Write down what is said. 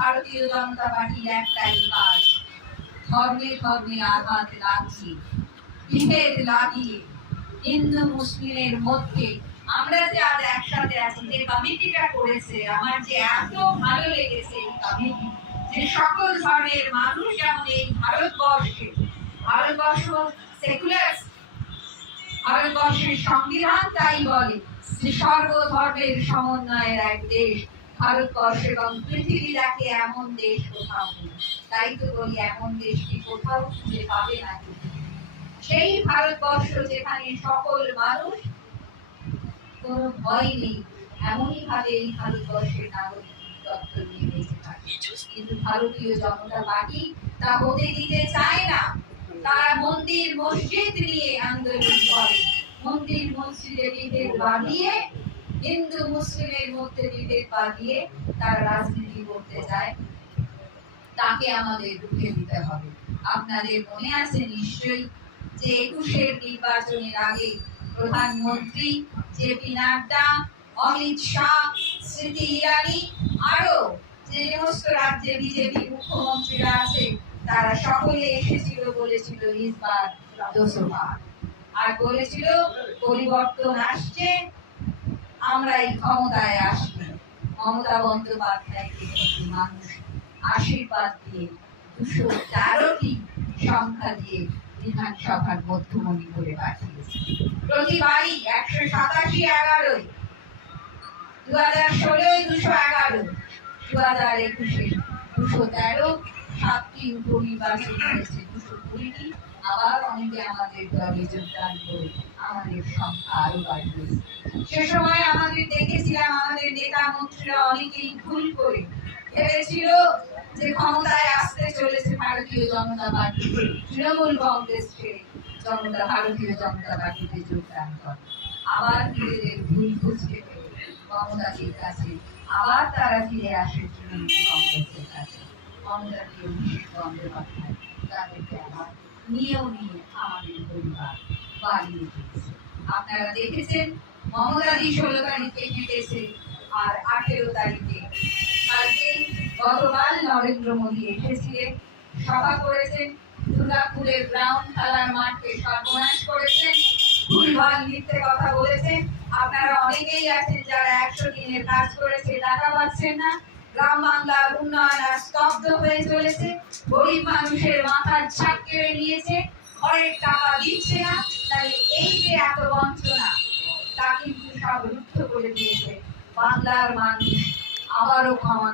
ভারতীয় জনতা পার্টির একটাই কাজ, ধর্মে ধর্মে আঘাত লাগিয়ে, বিভেদ লাগিয়ে হিন্দু মুসলিমের মধ্যে আমরা যে আজ একসাথে আছি, যে কমিটিটা করেছে আমার যে এত ভালো লেগেছে। এই কমিটি যে সকল ধর্মের মানুষ যেমন এই ভারতবর্ষ সেকুলার, ভারতবর্ষের সংবিধান তাই বলে যে সর্বধর্মের সমন্বয়ের এক দেশ ভারতবর্ষ, এবং পৃথিবী দেখে এমন দেশ কোথাও নেই। তাই তো বলি এমন দেশ কি কোথাও খুঁজে পাবে না। সেই ভারতবর্ষ যেখানে সকল মানুষ কোনো ভয় নেই, এমনই ভাবে এই ভারতবর্ষের নাগরিকত্ব নিয়ে বেঁচে থাকে। কিন্তু ভারতীয় জনতা পার্টি তা হতে দিতে চায় না। তারা মন্দির মসজিদ নিয়ে আন্দোলন করে, মন্দির মসজিদে বিভেদ বাঁধিয়ে, হিন্দু মুসলিমের মধ্যে বিভেদ বাঁধিয়ে তারা রাজনীতি করতে চায়। তাকে আমাদের রুখে দিতে হবে। আপনাদের মনে আছে নিশ্চয়ই যে ২১-এর নির্বাচনের আগে প্রধানমন্ত্রী জেপি নাড্ডা, অমিত শাহ, স্মৃতি ইরানি, আরো যে সমস্ত রাজ্যে বিজেপি মুখ্যমন্ত্রীরা আছে তারা সকলে এসেছিল, বলেছিল ইসবার দোসবার, আর বলেছিল পরিবর্তন আসছে, আমরা এই ক্ষমতায় আসবে। মমতা বন্দ্যোপাধ্যায়কে মানুষ আশীর্বাদ দিয়ে ২১৩টি সংখ্যা দিয়ে বিধানসভার মধ্যমণি করে পাঠিয়েছে। প্রতিবারই ১৮৭-১১, ২০১৬-য় ২১১, ২০২১-এ ২১৩, ৭টি উপনির্বাচন হয়েছে ২২০টি। আবার অনেকে আমাদের দলে যোগদান করে আমাদের সংখ্যা আরো বাড়িয়েছে। সে সময় আমাদের দেখেছিলাম আমাদের নেতা মন্ত্রীরা অনেকেই ভুল করে ভেবেছিল যে ক্ষমতায় আসতে চলেছে ভারতীয় জনতা পার্টি, তৃণমূল কংগ্রেস ছেড়ে ভারতীয় জনতা পার্টিতে যোগদান করে। আবার নিজেদের ভুল বুঝতে পেরে মমতাজির কাছে আবার তারা ফিরে আসে তৃণমূল কংগ্রেসের কাছে। মমতাজি, অভিষেক বন্দ্যোপাধ্যায় তাদেরকে আবার নিয়েও নিয়ে আমাদের পরিবার বাড়িয়ে দিয়েছে। আপনারা দেখেছেন মমতাজি ১৬ তারিখে হেঁটেছে, আর ১৮ তারিখে কালকে গতকাল নরেন্দ্র মোদী এসেছিলেন, সভা করেছেন, দুর্গাপুরের গ্রাউন্ড খেলার মাঠকে সর্বনাশ করেছেন, ভুলভাল মিথ্যে কথা বলেছেন। আপনারা অনেকেই আছেন যারা ১০০ দিনের কাজ করেছে, টাকা পাচ্ছেন না। গ্রাম বাংলার উন্নয়ন আর স্তব্ধ হয়ে চলেছে। গরিব মানুষের মাথার ছাদ কেড়ে নিয়েছে, ঘরের টাকা দিচ্ছে না। তাই এই যে এত বঞ্চনা, তা কিন্তু সব রুদ্ধ করে দিয়েছে। বাংলার মানুষ আবারও ক্ষমা